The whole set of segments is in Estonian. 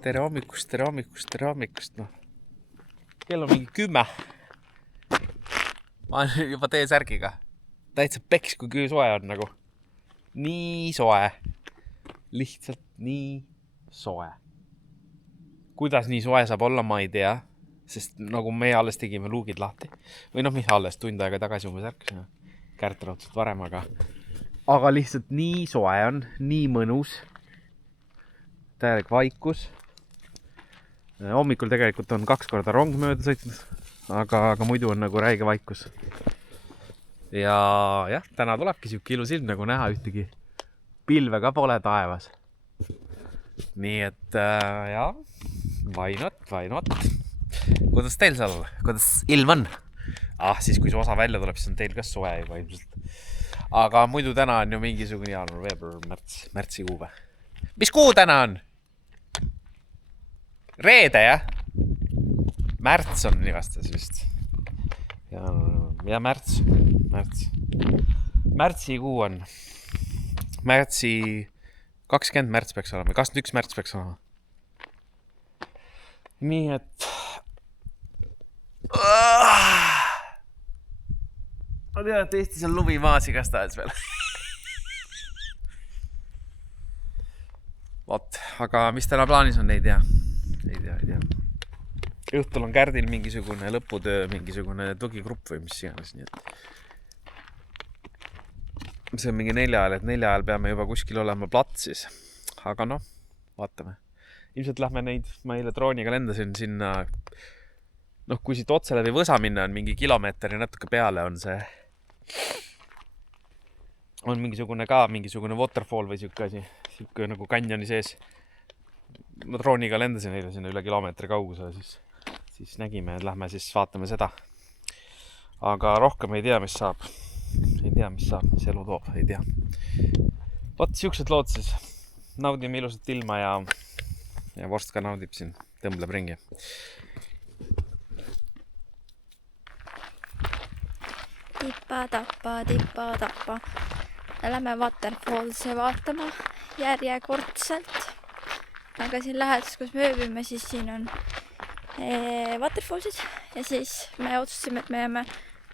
Tere hommikust. No. Kell on mingi 10. Ma olen juba teie särgiga. Täitsa peks, kui soe on nagu. Nii soe. Lihtsalt nii soe. Kuidas nii soe saab olla, ma ei tea. Sest nagu me alles tegime luugid lahti. Või noh, mis alles tund aega tagasi umbes ärkas. Kärt raudselt varem, aga lihtsalt nii soe on. Nii mõnus. Täielik vaikus. Hommikul tegelikult on 2 korda rong mööda sõitnud, aga muidu on nagu räige vaikus. Ja jah, täna tulebki siuke ilus ilm, nagu näha ühtegi pilve ka pole taevas. Nii et jah, why not. Kuidas teil seal? Kuidas ilm on? Siis kui see osa välja tuleb, siis on teil ka soe juba ilmselt. Aga muidu täna on ju mingisugune jaanuar, veebruar, märtsikuu või? Mis kuu täna on? Reede, jah? Märts on igastes vist. Ja märts. Märtsikuu on. Märtsi 20 märts peaks olema. 21 märts peaks olema. Nii et... Ma tean, et Eestis on lumi maas igastahes veel. Vot, aga mis täna plaanis on, ei tea. Õhtul on Kärdil mingisugune lõputöö, mingisugune tugigrupp või mis iganes, nii et see on mingi 4 ajal, et 4 ajal peame juba kuskil olema platsis. Aga noh, vaatame. Ilmselt lähme neid, ma eile drooniga lendasin sinna, noh, kui siit otse läbi Võsa minna on mingi kilomeeter ja natuke peale on see, on mingisugune waterfall või siuke asi, siuke nagu kanjoni sees. Ma drooniga lendasin eile sinna üle kilomeetri kaugusele, siis nägime, et lähme siis vaatame seda. Aga rohkem ei tea, mis saab. Mis elu toob, ei tea. Vot, siuksed lood siis. Naudime ilusat ilma ja vorst ka naudib siin, tõmbleb ringi. Tippa-tappa. Lähme Waterfallse vaatama järjekordselt. Aga siin lähedus, kus me ööbime, siis siin on Waterfallsid ja siis me otsustasime, et me jääme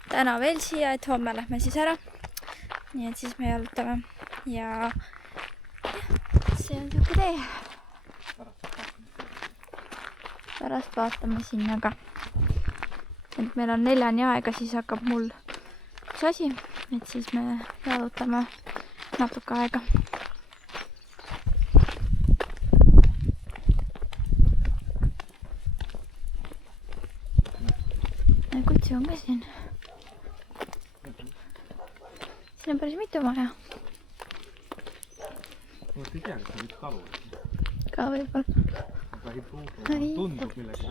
täna veel siia, et homme lähme siis ära. Nii et siis me jalutame ja see on siuke tee. Pärast vaatame sinna ka. Et meil on 4 aega, siis hakkab mul üks asi, et siis me jalutame natuke aega. Kutsi on ka siin. Siin on päris mitu maja. Ma ei tea, kas on üks talu. Ka võib-olla. Tundub millega.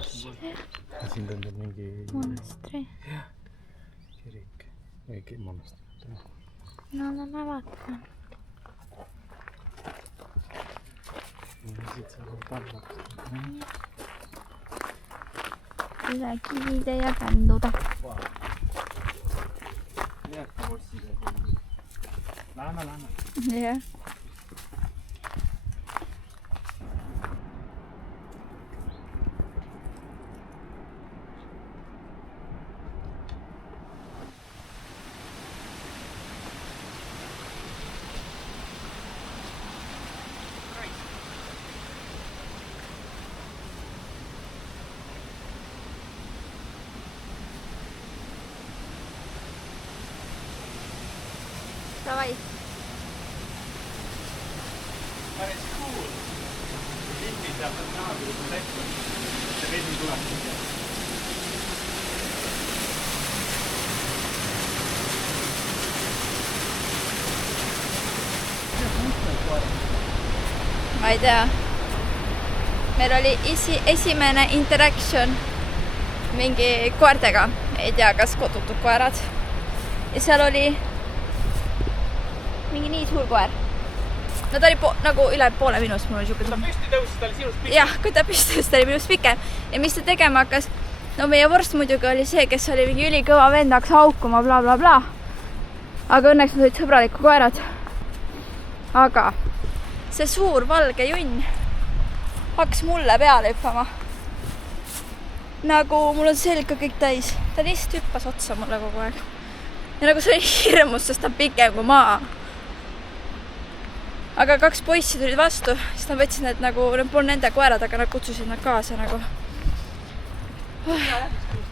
Siin tundub mingi... Monastri. Jah. Kirik. Ei, monastri. No, lähme vaatame. Siit saab talvaks. Üle kivide ja känduda. Lähme. Jah. Davai. Päris cool. Lindi sealt on näha, kui on tehtud. See vesi tuleb siia. Ma ei tea. Meil oli esimene interaction mingi koertega. Ei tea, kas kodutud koerad. Ja seal oli mingi nii suur koer. no ta oli nagu üle poole minust, mul oli siuke tunne. Püsti tõusis, ta oli sinust pikem. Jah, kui ta püsti tõusis, ta oli minust pikem. Ja mis ta tegema hakkas? No meie vorst muidugi oli see, kes oli mingi ülikõva vend, hakkas haukuma, bla bla bla. Aga õnneks nad olid sõbralikud koerad. Aga see suur valge junn hakkas mulle peale hüppama. Nagu mul on selg ka kõik täis. Ta lihtsalt hüppas otsa mulle kogu aeg. Ja nagu see oli hirmus, sest ta on pikem kui maa. Aga 2 poissi tulid vastu, siis nad võtsid need nagu, need pole nende koerad, aga nad kutsusid nad kaasa nagu. Kus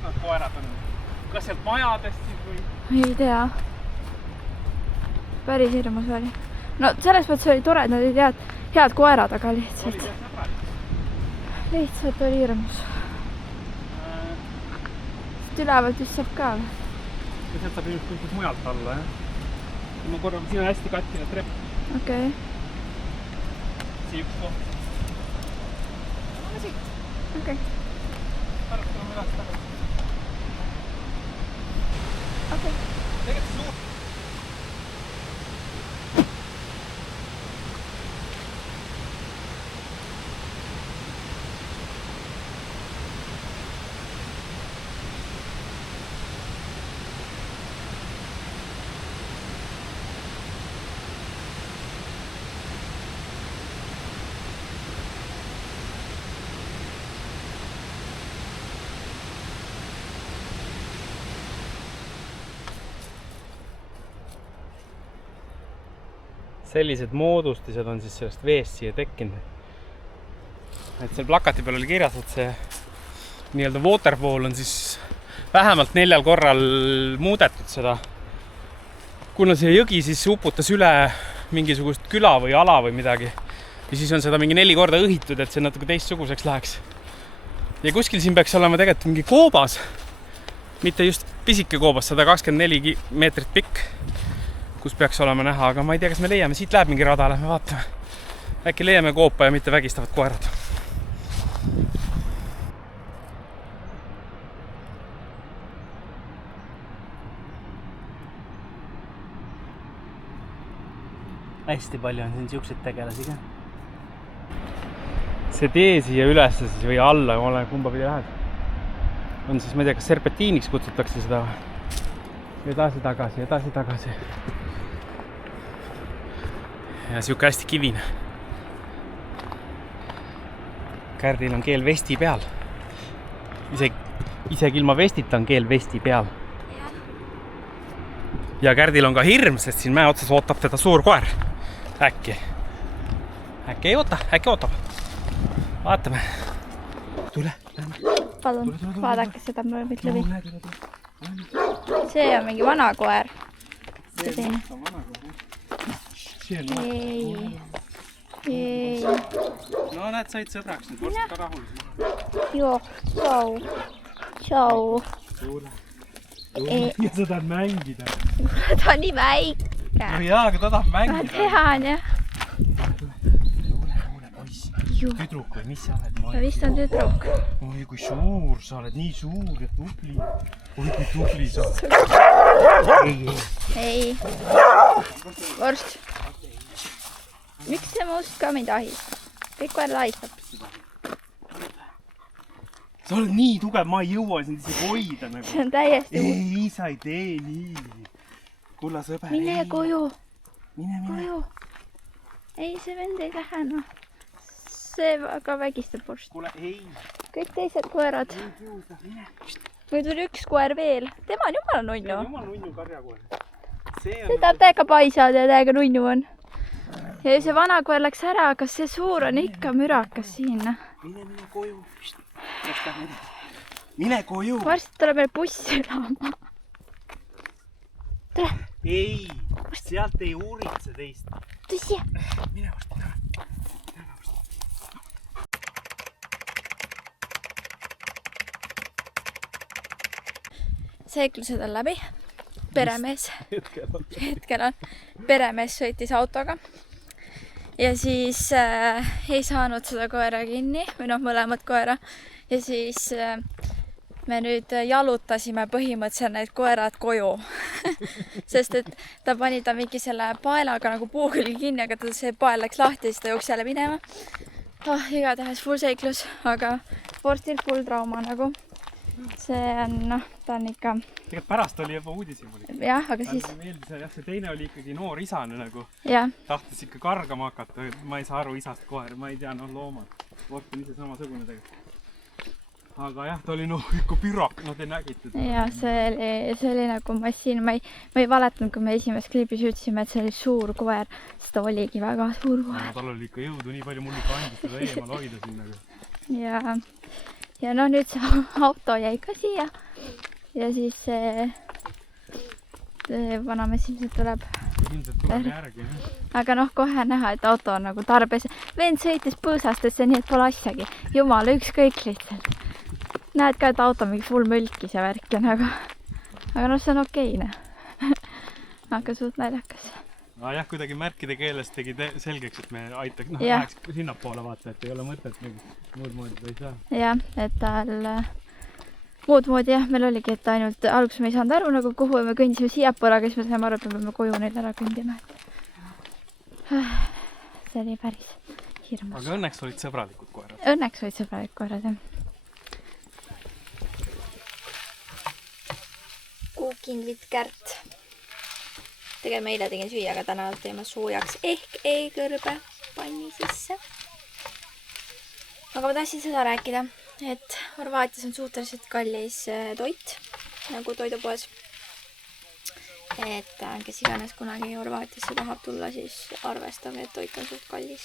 nad koerad on? Kas sealt majadest siis või? Ei tea. Päris hirmus oli. No selles mõttes oli tore, et nad olid head koerad, aga lihtsalt. Lihtsalt oli hirmus. Sest ülevalt vist saab ka. Ja sealt saab just kuskilt mujalt alla, jah? Ma korra, siin on hästi katkine trepp. Okei. Siia üks koht. Okei. Pärast tuleme edasi tagasi. Okei. Tegelikult see suur. Sellised moodustised on siis sellest veest siia tekkinud. Et seal plakati peal oli kirjas, et see nii-öelda waterfall on siis vähemalt 4 korral muudetud seda. Kuna see jõgi siis uputas üle mingisugust küla või ala või midagi. Ja siis on seda mingi 4 korda õhitud, et see natuke teistsuguseks läheks. Ja kuskil siin peaks olema tegelikult mingi koobas. Mitte just pisike koobas, 124 meetrit pikk. Kus peaks olema näha, aga ma ei tea, kas me leiame. Siit läheb mingi rada, lähme vaatame. Äkki leiame koopa ja mitte vägistavad koerad. Hästi palju on siin siukseid tegelasi ka. See tee siia üles siis või alla, kumba pidi lähed. On siis, ma ei tea, kas serpetiiniks kutsutakse seda. Edasi tagasi. Ja siuke hästi kivine. Kärdil on keel vesti peal. Isegi ilma vestita on keel vesti peal. Ja Kärdil on ka hirm, sest siin mäe otsas ootab teda suur koer. Äkki ei oota, äkki ootab. Vaatame. Tule. Palun, vaadake seda mulle mitte läbi. See on mingi vana koer. See on vana koer. Ei. No näed, said sõbraks nüüd, vorst ka rahul. Joo, tšau. Ja sa tahad mängida. Ta on nii väike. No jaa, aga ta tahab mängida. Ma tean, jah. Tule, poiss. Tüdruk või mis sa oled? Ma vist on tüdruk. Oi, kui suur sa oled, nii suur ja tubli. Oi, kui tubli sa oled. Ei. Vorst. Miks see must ka mind ahis? Kõik koer lahistab. Sa oled nii tugev, ma ei jõua sind isegi hoida nagu. See on täiesti... Ei, sa ei tee nii. Kulla sõber, Mine koju. Mine. Koju. Ei, see vend ei lähe, noh. See väga vägistab vorst. Kuule, ei. Kõik teised koerad. Või tuli üks koer veel. Tema on jumala nunnu. Jumala nunnu karjakoer. See tahab täiega paisada ja täiega nunnu on. Ja see vana koer läks ära, aga see suur on ikka mürakas siin. Mine koju. Mine koju. Varsti tuleb meil bussi elama. Tule. Ei, sealt ei uuritse teist. Tõsi. Mine varsti. Seiklused on läbi. Peremees. Hetkel on. Peremees sõitis autoga. Ja siis ei saanud seda koera kinni. Või noh, mõlemad koera. Ja siis me nüüd jalutasime põhimõtteliselt need koerad koju. Sest et ta pani ta mingi selle paelaga nagu puu külge kinni, aga see pael läks lahti ja siis ta jooks jälle minema. Igatahes full seiklus, aga sportil full trauma nagu. See on, ta on ikka... Tegelikult pärast oli juba uudishimulik. Jah, aga siis... See teine oli ikkagi noor isane nagu. Tahtis ikka kargama hakata. Ma ei saa aru isast koer, ma ei tea, loomad. Sport on ise samasugune tegelikult. Aga jah, ta oli ikka pirak, te nägite. Ja, see oli nagu massin. Ma ei valetanud, kui me esimest klipis ütlesime, et see oli suur koer. Sest ta oligi väga suur koer. Tal oli ikka jõudu nii palju, mul ikka andis seda eemal hoida siin. Ja nüüd see auto jäi ka siia. Ja siis see vanamees ilmselt tuleb järgi. Aga kohe näha, et auto on nagu tarbes. Vend sõitis põõsastesse, nii et pole asjagi. Jumala, ükskõik lihtsalt. Näed ka, et auto mingi full mülkis ja värk on, aga see on okeine. Aga suht naljakas. Jah, kuidagi märkide keeles tegi selgeks, et me aitaks läheks sinnapoole vaata, et ei ole mõtet muud moodi ta ei saa. Jah, et tal muud moodi jah, meil oligi, et ainult alguses me ei saanud aru nagu kuhu ja me kõndisime siiapoole, aga siis me saime aru, et me peame koju neil ära kõndima. See oli päris hirmus. Aga õnneks olid sõbralikud koerad. Õnneks olid sõbralikud koerad, jah. Kuukindlit Kärt. Tegelikult ma eile tegin süüa, aga täna teeme soojaks ehk e-kõrbe panni sisse. Aga ma tahtsin seda rääkida, et Horvaatias on suhteliselt kallis toit, nagu toidupoes. Et kes iganes kunagi Horvaatiasse tahab tulla, siis arvestage, et toit on suht kallis.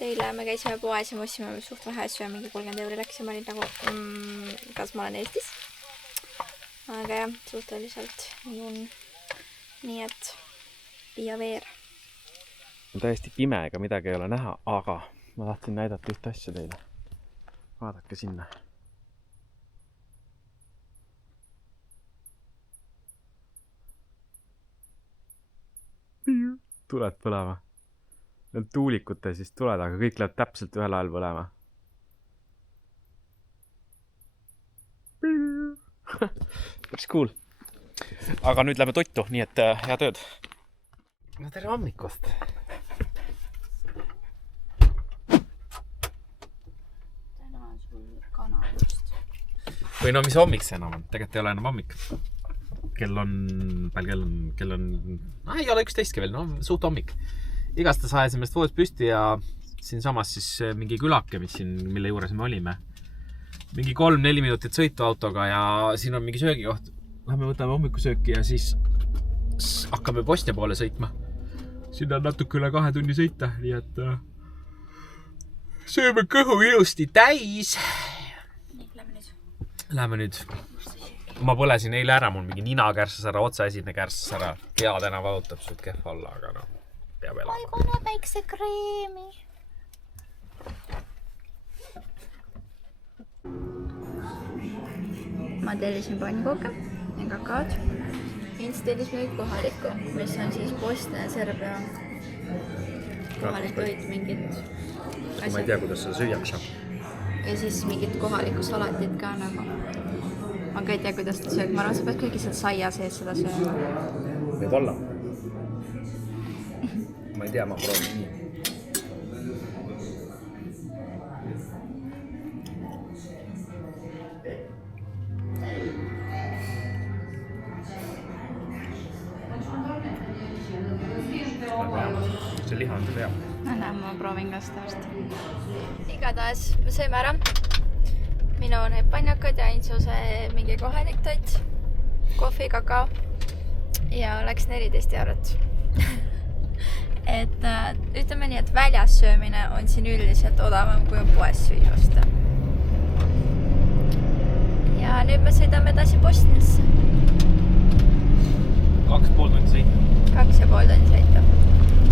Teile me käisime poes ja me ostsime suht vähe asju ja mingi 30 € läks ja ma olin nagu, kas ma olen Eestis. Aga jah, suhteliselt nii et viia veer. On täiesti pime, ega midagi ei ole näha, aga ma tahtsin näidata ühte asja teile. Vaadake sinna. Tuled põlema. Need tuulikute siis tuled, aga kõik läheb täpselt ühel ajal põlema. Päris cool. Aga nüüd lähme toitu, nii et hea tööd. No tere hommikust. Täna on sul kanalust. Või no mis hommik see enam on? Tegelikult ei ole enam hommik. Kell on... ei ole 11 veel, no suht hommik. Igastahes ajasime voodis püsti ja siin samas siis mingi külake, mille juures me olime. Mingi 3-4 minutit sõitu autoga ja siin on mingi söögikoht. Lähme võtame hommikusööki ja siis hakkame Bosnia poole sõitma. Sinna on natuke üle 2 tunni sõita, nii et sööme kõhu ilusti täis. Lähme nüüd. Ma põlesin eile ära, mul mingi nina kärsas ära, otseesine kärsas ära. Kea täna valutab suht kehv alla, aga no, peab elama. Ai, pane väikse kreemi. Ma tellisin pannkooke ja kakaod. Hins tellis midagi kohalikku, mis on siis Bosnia ja Serbia kohalik toit, mingid asjad. Ma ei tea, kuidas seda süüakse. Ja siis mingid kohalikku salatit ka nagu. Ma ka ei tea, kuidas ta söög. Ma arvan, sa pead kõigi seal saia sees seda sööma. Võib olla. Ma ei tea, ma proovin nii. See liha on hea. Ma proovin ka seda varsti. Igatahes me sõime ära. Minu need pannakad ja Insuse mingi kohalik toit. Kohvi, kakao. Ja läks 14 €. Et ütleme nii, et väljas söömine on siin üldiselt odavam kui on poes süüa. Ja nüüd me sõidame edasi Bosniasse. 2,5 tundi sõita. 2,5 tundi sõita.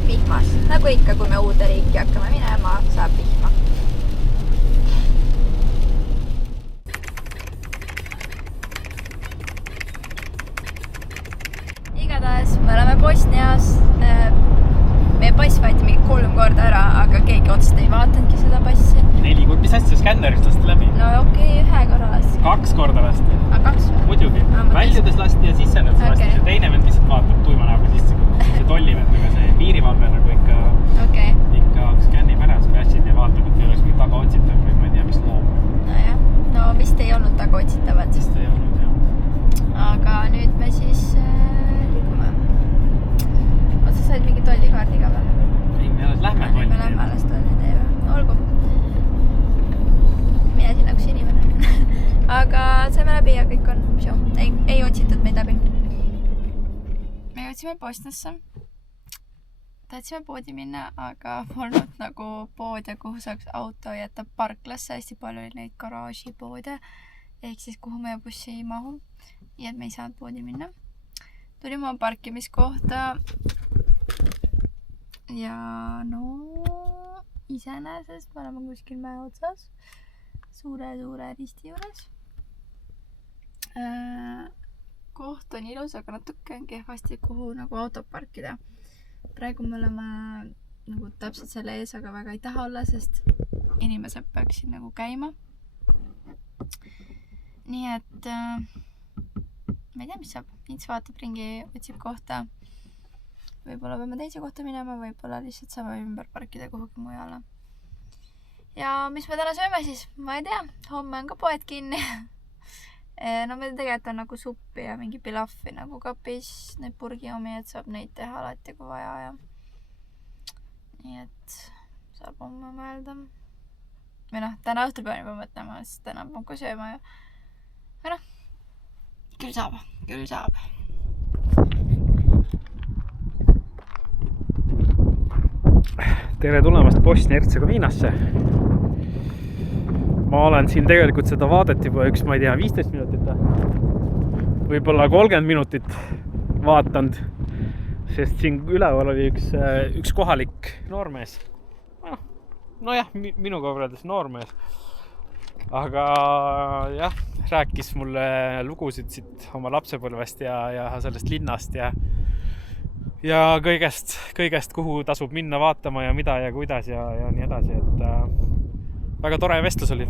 Vihmas. Nagu ikka, kui me uude riiki hakkame minema, saab vihma. Igatahes me oleme Bosnias. Meie pass võeti mingi 3 korda ära, aga keegi otsast ei vaatanudki seda passi. 4 korda, mis asja skännerist lasti läbi? no okei, ühe korra lasti. 2 korda lasti. 2 või? Muidugi. Väljudes lasti ja sissenedes lasti. See teine vend lihtsalt vaatab tuima näoga sisse. See tollivend, aga see piirivalve nagu ikka skännib ära splassid ja vaatab, et ei oleks mingi taga otsitav või ma ei tea, mis loom. Nojah, no vist ei olnud taga otsitavad. Vist ei olnud, jah. Aga nüüd me siis liigume. Sa said mingi tollikaardiga või? Ei, me alles lähme tolli teeme. Me lähme alles tolli teeme. Olgu. Mine sinna kus inimene. Aga saime läbi ja kõik on show. Ei otsitud meid läbi. Me jõudsime Bosniasse. Tahtsime poodi minna, aga polnud nagu poode, kuhu saaks auto jätta parklasse. Hästi palju oli neid garaažipoode. Ehk siis kuhu meie bussi ei mahu. Nii et me ei saanud poodi minna. Tulime oma parkimiskohta. Ja no iseenesest me oleme kuskil mäe otsas. Suure risti juures. Koht on ilus, aga natuke on kehvasti, kuhu nagu auto parkida. Praegu me oleme nagu täpselt selle ees, aga väga ei taha olla, sest inimesed peaks siin nagu käima. Nii et ma ei tea, mis saab. Ints vaatab ringi, otsib kohta. Võib-olla peame teise kohta minema, võib-olla lihtsalt saame ümber parkida kuhugi mujale. Ja mis me täna sööme siis? Ma ei tea. Homme on ka poed kinni. No meil tegelikult on nagu suppi ja mingi pilaffi nagu kapis, need purgiomi, et saab neid teha alati kui vaja ja nii et saab homme mõelda. Või noh, täna õhtul pean juba mõtlema, sest täna pean ka sööma ja või noh, küll saab. Tere tulemast Bosnia-Hertsegoviinasse. Ma olen siin tegelikult seda vaadet juba ma ei tea, 15 minutit võib-olla 30 minutit vaatanud, sest siin üleval oli üks kohalik noormees. Nojah, minuga võrreldes noormees. Aga jah, rääkis mulle lugusid siit oma lapsepõlvest ja sellest linnast ja kõigest, kuhu tasub minna vaatama ja mida ja kuidas ja nii edasi, et väga tore vestlus oli,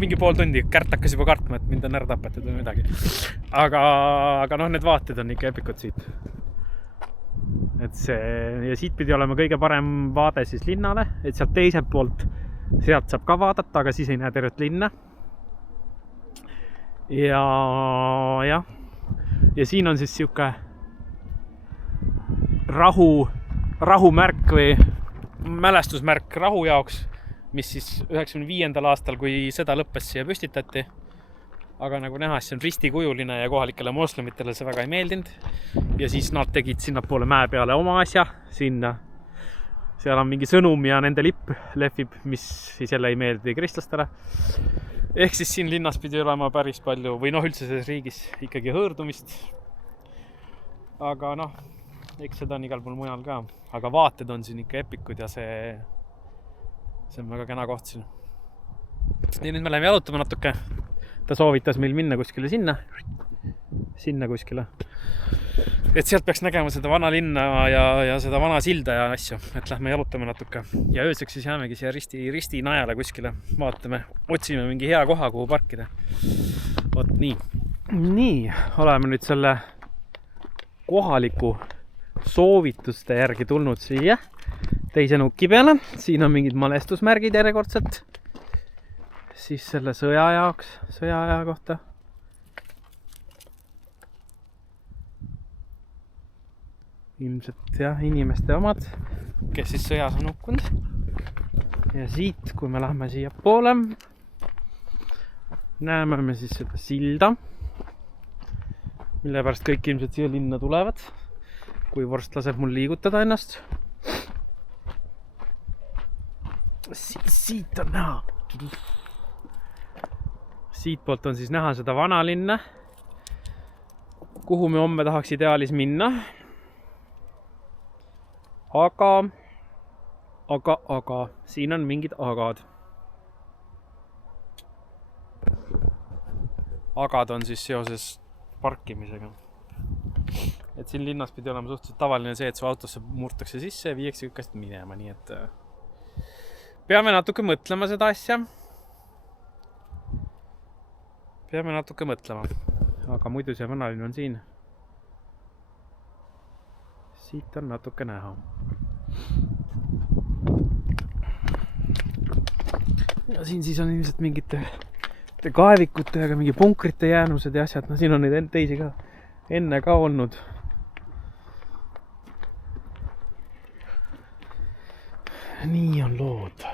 mingi pool tundi, Kärt hakkas juba kartma, et mind on ära tapetud või midagi. Aga noh, need vaated on ikka epikud siit. Ja siit pidi olema kõige parem vaade siis linnale, et sealt teiselt poolt, sealt saab ka vaadata, aga siis ei näe tervet linna. Ja siin on siis siuke rahumärk või mälestusmärk rahu jaoks, mis siis 95. aastal, kui sõda lõppes, siia püstitati. Aga nagu näha, see on ristikujuline ja kohalikele moslemitele see väga ei meeldinud. Ja siis nad tegid sinnapoole mäe peale oma asja sinna. Seal on mingi sõnum ja nende lipp lehvib, mis siis jälle ei meeldi kristlastele. Ehk siis siin linnas pidi olema päris palju, või noh, üldse selles riigis ikkagi hõõrdumist. Aga noh, eks seda on igal pool mujal ka. Aga vaated on siin ikka epikud ja see on väga kena koht siin. Ja nüüd me läheme jalutama natuke. Ta soovitas meil minna kuskile sinna kuskile. Et sealt peaks nägema seda vana linna ja seda vana silda ja asju. Et lähme jalutame natuke. Ja ööseks siis jäämegi siia risti najale kuskile. Vaatame, otsime mingi hea koha, kuhu parkida. Vot nii. Nii, oleme nüüd selle kohaliku soovituste järgi tulnud siia teise nuki peale. Siin on mingid malestusmärgid järjekordselt. Siis selle sõjaaja kohta. Ilmselt jah, inimeste omad, kes siis sõjas on hukkunud. Ja siit, kui me lähme siia poole, näeme me siis seda silda, mille pärast kõik ilmselt siia linna tulevad, kui vorst laseb mul liigutada ennast. Siit on näha. Siit poolt on siis näha seda vanalinna, kuhu me homme tahaks ideaalis minna. Aga siin on mingid agad. Agad on siis seoses parkimisega. Et siin linnas pidi olema suhteliselt tavaline see, et su autosse murtakse sisse ja viiakse kõikast minema, nii et peame natuke mõtlema seda asja. peame natuke mõtlema. Aga muidu see vanalinn on siin. Siit on natuke näha. Ja siin siis on ilmselt mingite kaevikute, aga mingi punkrite jäänused ja asjad. No siin on neid teisi ka enne ka olnud. Nii on lood.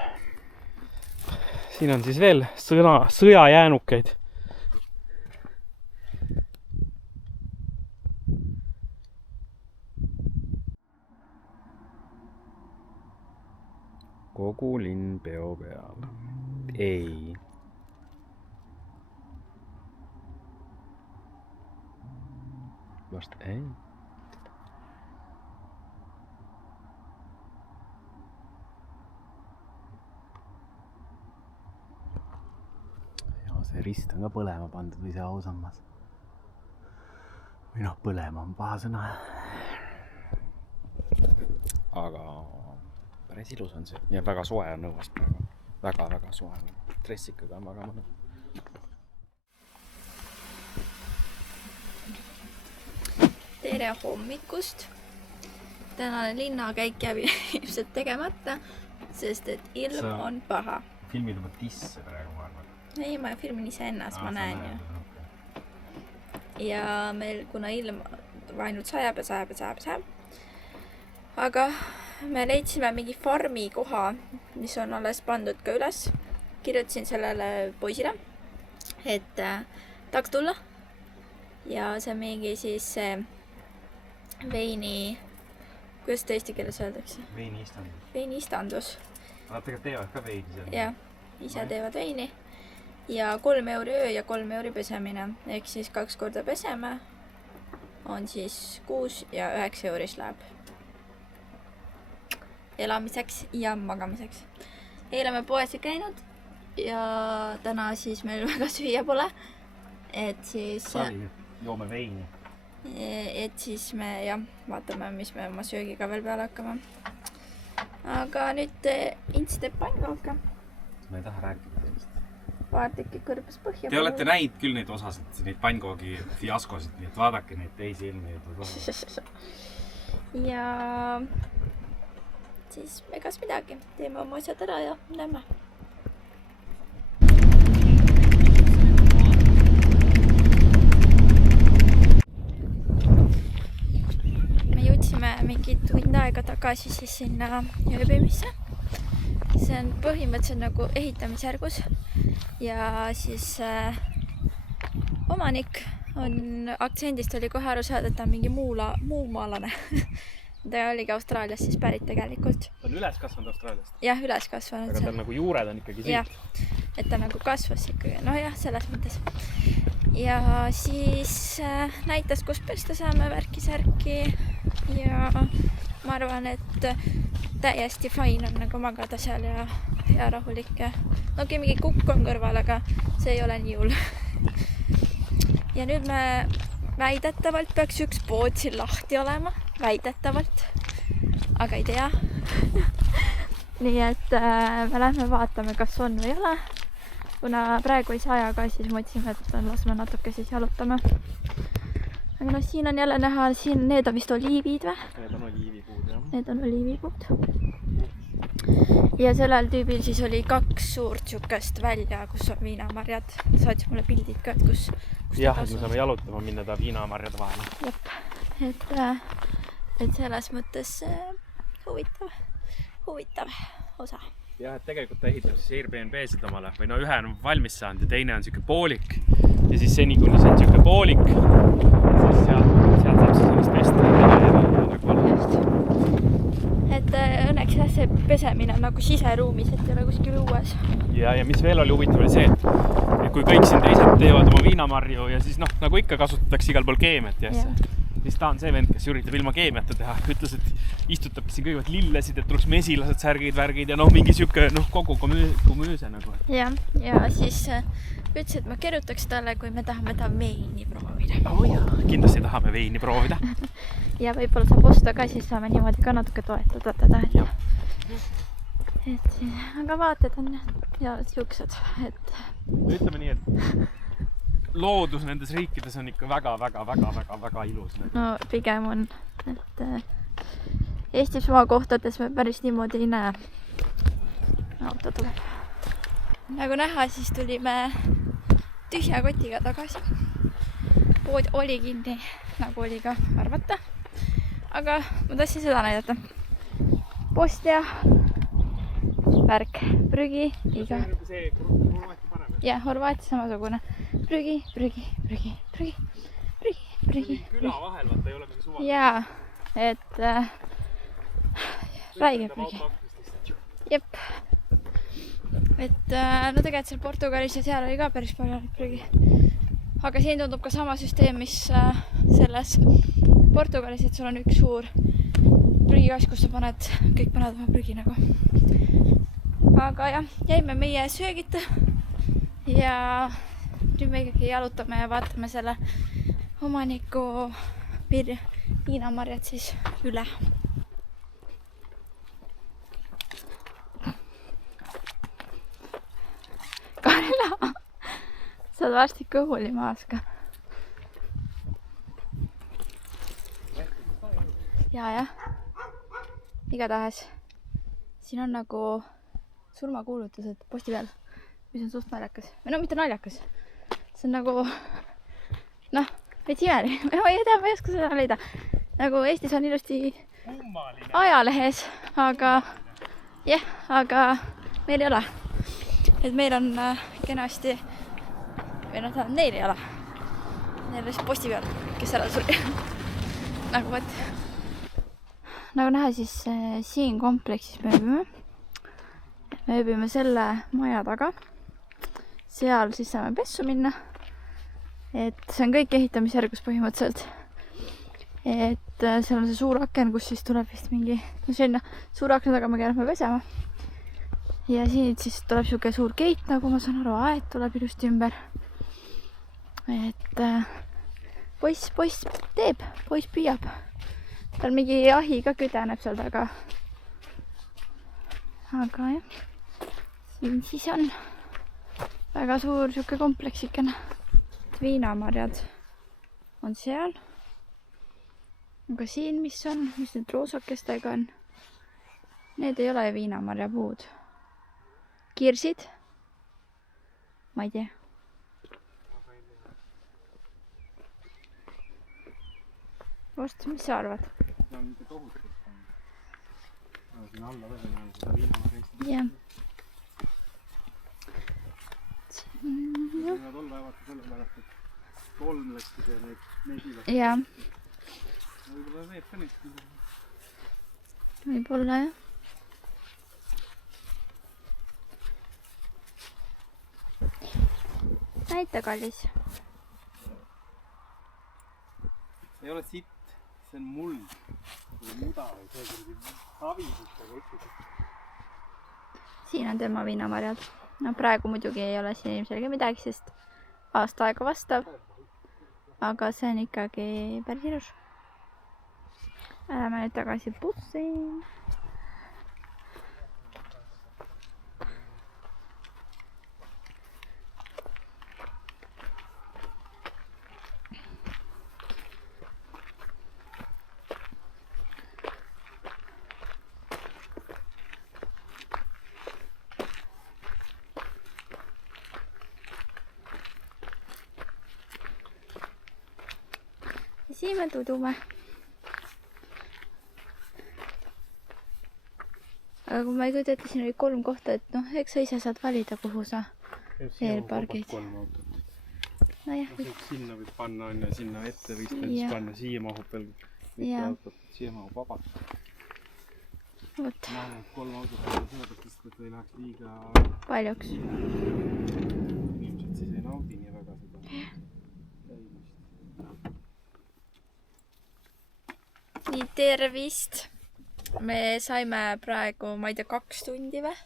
Siin on siis veel sõjajäänukeid. Kogu linn peo peal. Ei. Vast ei. Ja see rist on ka põlema pandud või see ausammas. Või noh, põlema on paha sõna. Aga päris ilus on see. Ja väga soe on õues praegu. Väga soe. Dressikaga on väga mõnus. Tere hommikust. Tänane linnakäik jääb ilmselt tegemata, sest et ilm on paha. Filmid juba tisse praegu ma arvan. Ei, ma filmin ise ennast, ma näen ju. Ja meil, kuna ilm ainult sajab. Aga me leidsime mingi farmi koha, mis on alles pandud ka üles. Kirjutasin sellele poisile, et tahaks tulla. Ja see on mingi siis veini, kuidas ta eesti keeles öeldakse? Veiniistandus. Nad tegelikult teevad ka veini seal. Jah, ise teevad veini. Ja 3 euri öö ja 3 euri pesemine. Ehk siis 2 korda peseme on siis 6 ja 9 euris läheb elamiseks ja magamiseks. Eile me poes ei käinud ja täna siis meil väga süüa pole. Et siis... joome veini. Et siis me vaatame, mis me oma söögiga veel peale hakkame. Aga nüüd Ints teeb pannkooke. Ma ei taha rääkida teist. Paar tükki kõrbes põhja. Te olete näinud küll neid osasid, neid pannkoogi fiaskosid, nii et vaadake neid teisi ilmeid. Ja siis egas midagi. Teeme oma asjad ära ja näeme. Mingi tund aega tagasi siis sinna ööbimisse. See on põhimõtteliselt nagu ehitamisjärgus ja siis omanik on aktsendist oli kohe aru saada, et ta on mingi muumaalane. Ta oligi Austraaliast siis pärit tegelikult. Ta on üles kasvanud Austraaliast? Jah, üles kasvanud. Aga ta on nagu juured on ikkagi siit? Jah, et ta nagu kasvas ikkagi. No jah, selles mõttes. Ja siis näitas, kus pesta saame värki-särki ja ma arvan, et täiesti fine on nagu magada seal ja rahulik. Okei, mingi kukk on kõrval, aga see ei ole nii hull. Ja nüüd me väidetavalt peaks üks pood siin lahti olema. Väidetavalt. Aga ei tea. Nii et me lähme vaatame, kas on või ei ole. Kuna praegu ei saa ka, siis mõtlesime, et lasme natuke siis jalutame. Aga no siin on jälle näha, siin need on vist oliivid või? Need on oliivipuud, jah. Need on oliivipuud. Ja sellel tüübil siis oli 2 suurt sükest välja, kus on viinamarjad. Saatsid mulle pildid ka, et kus jah, et me saame jalutama minna ta viinamarjad vahele. Jep. Et selles mõttes huvitav osa. Jah, et tegelikult ta ehitab siis Airbnb-sid omale või no ühe on valmis saanud ja teine on siuke poolik ja siis seni kuni see on siuke poolik siis sealt saab siis ennast pesta ja just. Et õnneks jah, see pesemine on nagu siseruumis, et ei ole kuskil uues. Ja mis veel oli huvitav oli see, et kui kõik siin teised teevad oma viinamarju ja siis noh, nagu ikka kasutatakse igal pool keemiat ja siis ta on see vend, kes üritab ilma keemiata teha. Ütles, et istutabki siin kõigepealt lillesid, et tuleks mesilased, särgid, värgid ja noh, mingi siuke kogu komüüse nagu. Ja siis ütles, et ma kirjutaks talle, kui me tahame ta veini proovida. Jaa, kindlasti tahame veini proovida. Ja võib-olla saab osta ka, siis saame niimoodi ka natuke toetada teda. Et siis, aga vaated on ja siuksed, et... Ütleme nii, et loodus nendes riikides on ikka väga ilus. No pigem on, et Eestis maakohtades me päris niimoodi ei näe. Auto tuleb. Nagu näha, siis tulime tühja kotiga tagasi. Pood oli kinni, nagu oli ka arvata. Aga ma tahtsin seda näidata. Post ja värk, prügi, iga. See Horvaatia parem. Ja Horvaatia samasugune. Prügi. Küla vahel, vaata ei ole mingi suva. Jaa, et räige prügi. Jep. Et no tegelikult seal Portugalis ja seal oli ka päris palju prügi. Aga siin tundub ka sama süsteem, mis selles Portugalis, et sul on üks suur prügikass, kus sa kõik paned oma prügi nagu. Aga jah, jäime meie söögita ja nüüd me ikkagi jalutame ja vaatame selle omaniku viinamarjad siis üle. Karla, sa oled varsti kõhuli maas ka. Jah. Igatahes. Siin on nagu surmakuulutused posti peal, mis on suht naljakas. Või no mitte naljakas. See on nagu, veits imeline. Ma ei oska seda leida. Nagu Eestis on ilusti ajalehes, aga meil ei ole. Et meil on kenasti, või neil ei ole. Neil on lihtsalt posti peal, kes ära suri. Nagu võt. Nagu näha, siis siin kompleksis me ööbime. Me ööbime selle maja taga. Seal siis saame pessu minna. Et see on kõik ehitamisjärgus põhimõtteliselt. Et seal on see suur aken, kus siis tuleb vist mingi selline suur akna taga me käime pesema. Ja siin siis tuleb siuke suur gate, nagu ma saan aru, aed tuleb ilusti ümber. Et poiss teeb, poiss püüab. Tal mingi ahi ka küdeneb seal taga. Aga jah, siin siis on väga suur siuke kompleksikene. Viinamarjad on seal. Aga siin, mis need roosakestega on? Need ei ole viinamarjapuud. Kirsid? Ma ei tea. Ost, mis sa arvad? See on mitte tohutud. Siin alla veel on seda viinamarjast. Jah. Võivad olla vaata selle pärast, et kolm läksid ja need läksid. Jaa. Võib-olla veeb ka neid. Võib-olla jah. Näita, kallis. Ei ole sitt, see on muld. Või muda või see kuradi savisust, aga ikkagi. Siin on tema viinamarjad. No praegu muidugi ei ole siin ilmselge midagi, sest aasta aega vastav. Aga see on ikkagi päris ilus. Läheme nüüd tagasi bussi. Ja siin me tudume. Aga kui ma ei kujuta ette, siin oli 3 kohta, et eks sa ise saad valida, kuhu sa eelpargid. 3 autot. No jah, Sinna võib panna, sinna ette võiks siis panna, siia mahub veel mitte autot, siia mahub vabalt. Võt. Ma arvan, et 3 autot sellepärast, et ei läheks liiga Paljuks. Inimesed siis ei naudi nii väga seda käimist. Nii, tervist! Me saime praegu, ma ei tea, 2 tundi või?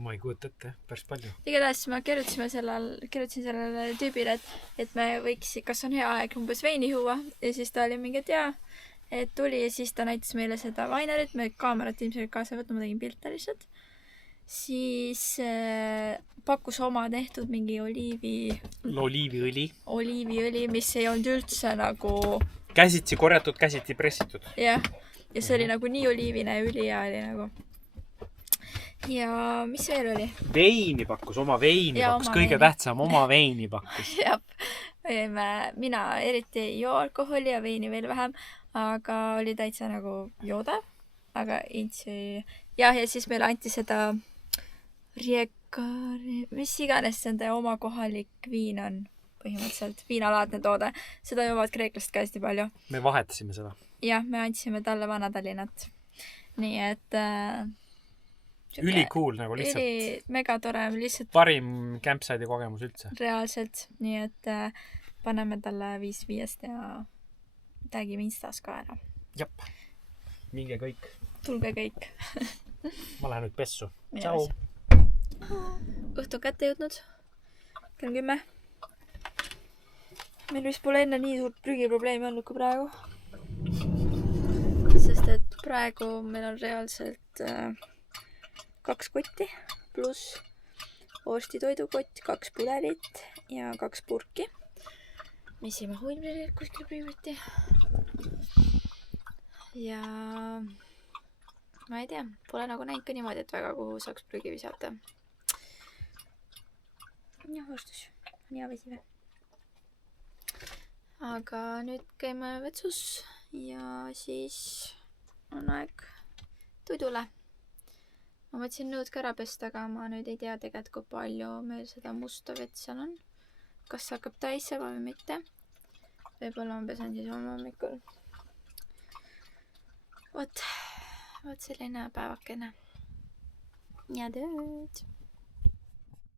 Ma ei kujuta ette, päris palju. Igatahes ma kirjutasin sellele tüübile, et me võiks, kas on hea aeg umbes veini juua. Ja siis ta oli mingi, et jaa, et tuli ja siis ta näitas meile seda vainerit. Me kaamerat ilmselt kaasa võtnud, ma tegin pilte lihtsalt. siis pakkus oma tehtud mingi oliiviõli, mis ei olnud üldse nagu käsitsi korjatud, käsitsi pressitud. jah, ja see oli nagu nii oliivine ja ülihea oli nagu. Ja mis veel oli? Veini pakkus, oma veini pakkus, kõige tähtsam, oma veini pakkus. jah, mina eriti ei joo alkoholi ja veini veel vähem, aga oli täitsa nagu joodav, aga intsi. jah, ja siis meile anti seda mis iganes see oma kohalik viin on, põhimõtteliselt viinalaadne toode. Seda joovad kreeklased ka hästi palju. Me vahetasime seda. jah, me andsime talle Vana-Tallinnat. nii et ülikool nagu lihtsalt. Mega tore, lihtsalt parim campsite'i kogemus üldse. Reaalselt, nii et paneme talle 5/5 ja tagime Instas ka ära. Jep, minge kõik. Tulge kõik. Ma lähen nüüd pessu. Tšau. Õhtu kätte jõudnud. Kell 10. Meil vist pole enne nii suurt prügiprobleemi olnud kui praegu. Sest et praegu meil on reaalselt 2 kotti pluss vorsti toidukott, 2 pudelit ja 2 purki. mis ima huilmil kuskil prügiti. Ja ma ei tea, pole nagu näinud ka niimoodi, et väga kuhu saaks prügi visata. jah, vastus. on hea vesi või? Aga nüüd käime vetsus ja siis on aeg toidule. Ma mõtlesin nõud ka ära pesta, aga ma nüüd ei tea tegelikult, kui palju meil seda musta vett seal on. Kas see hakkab täis saama või mitte. Võib-olla ma pesen siis homme hommikul. Vot selline päevakene. Ja tööd.